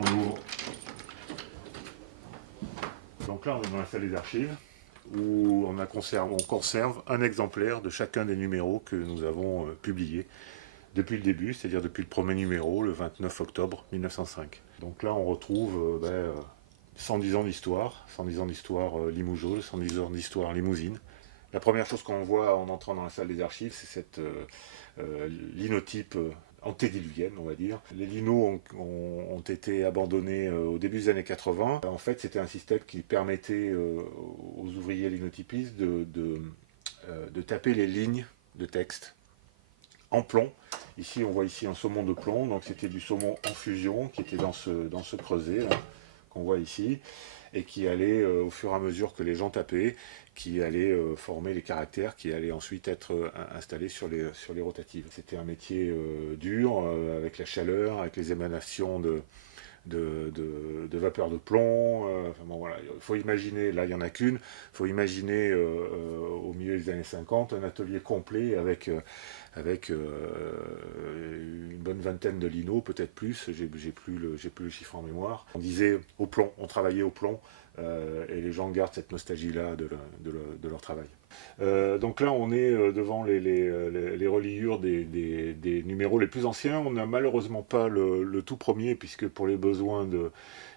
On ouvre. Donc là, on est dans la salle des archives où on conserve un exemplaire de chacun des numéros que nous avons publiés depuis le début, c'est-à-dire depuis le premier numéro, le 29 octobre 1905. Donc là, on retrouve 110 ans d'histoire, 110 ans d'histoire Limougeaud, 110 ans d'histoire Limousine. La première chose qu'on voit en entrant dans la salle des archives, c'est cette linotype antédiluvienne, on va dire. Les linos ont été abandonnés au début des années 80. En fait, c'était un système qui permettait aux ouvriers linotypistes de taper les lignes de texte en plomb. Ici, on voit ici un saumon de plomb, donc c'était du saumon en fusion qui était dans ce creuset là, qu'on voit ici, et qui allait, au fur et à mesure que les gens tapaient, qui allait former les caractères qui allaient ensuite être installés sur les rotatives. C'était un métier dur, avec la chaleur, avec les émanations de vapeur de plomb. Enfin bon, voilà. Il faut imaginer, là il n'y en a qu'une, il faut imaginer au milieu des années 50 un atelier complet avec une bonne vingtaine de linos, peut-être plus, j'ai plus le chiffre en mémoire. On disait au plomb, on travaillait au plomb, et les gens gardent cette nostalgie-là de leur travail. Donc là, on est devant les reliures des numéros les plus anciens. On n'a malheureusement pas le tout premier, puisque pour les besoins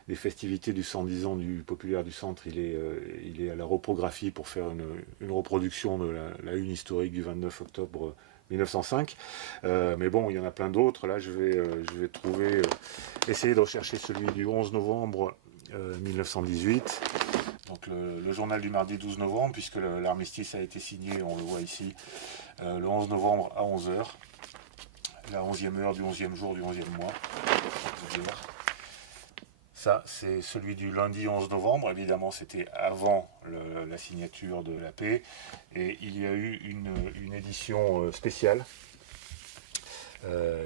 des festivités du 110 ans du Populaire du Centre, il est à la reprographie pour faire une reproduction de la une historique du 29 octobre 1905. Mais bon, il y en a plein d'autres. Là, je vais essayer de rechercher celui du 11 novembre 1918. Donc le journal du mardi 12 novembre, puisque l'armistice a été signé, on le voit ici, le 11 novembre à 11h, la 11e heure du 11e jour du 11e mois. Ça, c'est celui du lundi 11 novembre, évidemment c'était avant la signature de la paix, et il y a eu une édition spéciale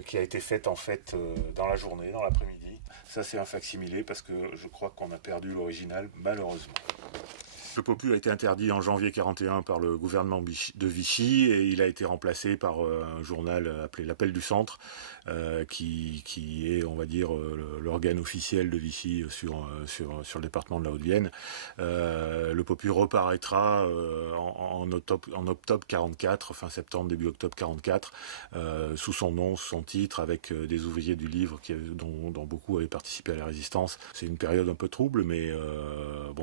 qui a été faite en fait dans la journée, dans l'après-midi. Ça c'est un facsimilé parce que je crois qu'on a perdu l'original, malheureusement. Le Popu a été interdit en janvier 1941 par le gouvernement de Vichy et il a été remplacé par un journal appelé L'Appel du Centre, qui est, on va dire, l'organe officiel de Vichy sur le département de la Haute-Vienne. Le Popu reparaîtra en octobre 1944, fin septembre, début octobre 1944, sous son nom, sous son titre, avec des ouvriers du livre dont beaucoup avaient participé à la résistance. C'est une période un peu trouble, mais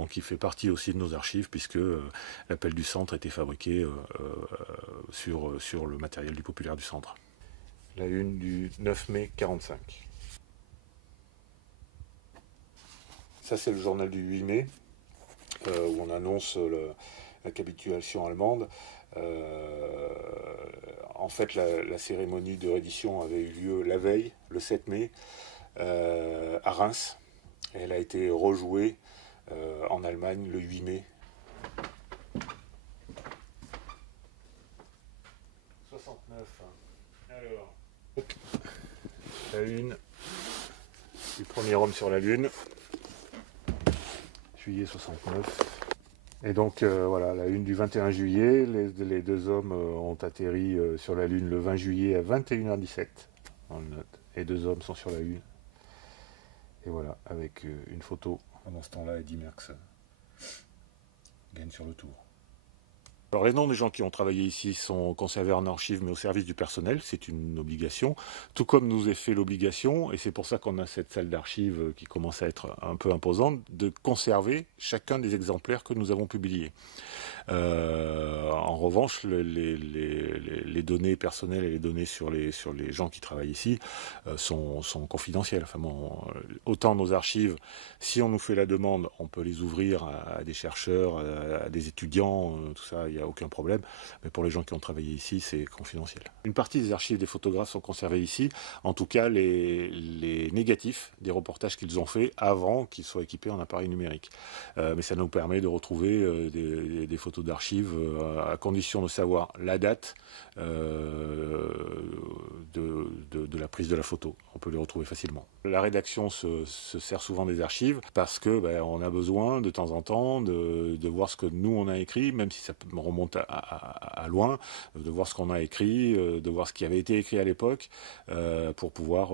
qui fait partie aussi de nos archives, puisque l'Appel du Centre était fabriqué sur le matériel du Populaire du Centre. La une du 9 mai 1945. Ça, c'est le journal du 8 mai, où on annonce la capitulation allemande. En fait, la cérémonie de reddition avait eu lieu la veille, le 7 mai, à Reims. Elle a été rejouée en Allemagne le 8 mai. 69. Alors, la une du premier homme sur la Lune, juillet 69. Et donc voilà, la une du 21 juillet, les deux hommes ont atterri sur la Lune le 20 juillet à 21h17. On le note. Les deux hommes sont sur la Lune. Et voilà, avec une photo. Pendant ce temps-là, Eddy Merckx gagne sur le tour. Alors les noms des gens qui ont travaillé ici sont conservés en archives mais au service du personnel, c'est une obligation, tout comme nous est fait l'obligation, et c'est pour ça qu'on a cette salle d'archives qui commence à être un peu imposante, de conserver chacun des exemplaires que nous avons publiés. En revanche, les données personnelles et les données sur les gens qui travaillent ici sont confidentielles. Enfin bon, autant nos archives, si on nous fait la demande, on peut les ouvrir à des chercheurs, à des étudiants, tout ça, il n'y a aucun problème. Mais pour les gens qui ont travaillé ici, c'est confidentiel. Une partie des archives des photographes sont conservées ici, en tout cas les négatifs des reportages qu'ils ont faits avant qu'ils soient équipés en appareil numérique. Mais ça nous permet de retrouver des photos d'archives à condition de savoir la date de la prise de la photo. On peut les retrouver facilement. La rédaction se sert souvent des archives parce que on a besoin de temps en temps de voir ce que nous on a écrit, même si ça peut, remonte à loin, de voir ce qu'on a écrit, de voir ce qui avait été écrit à l'époque, pour pouvoir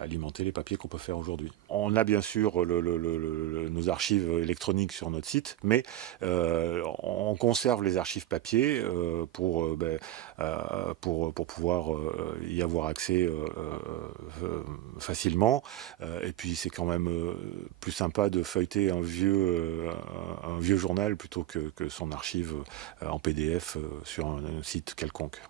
alimenter les papiers qu'on peut faire aujourd'hui. On a bien sûr nos archives électroniques sur notre site, mais on conserve les archives papier pour pouvoir y avoir accès facilement. Et puis c'est quand même plus sympa de feuilleter un vieux journal plutôt que son archive en PDF sur un site quelconque.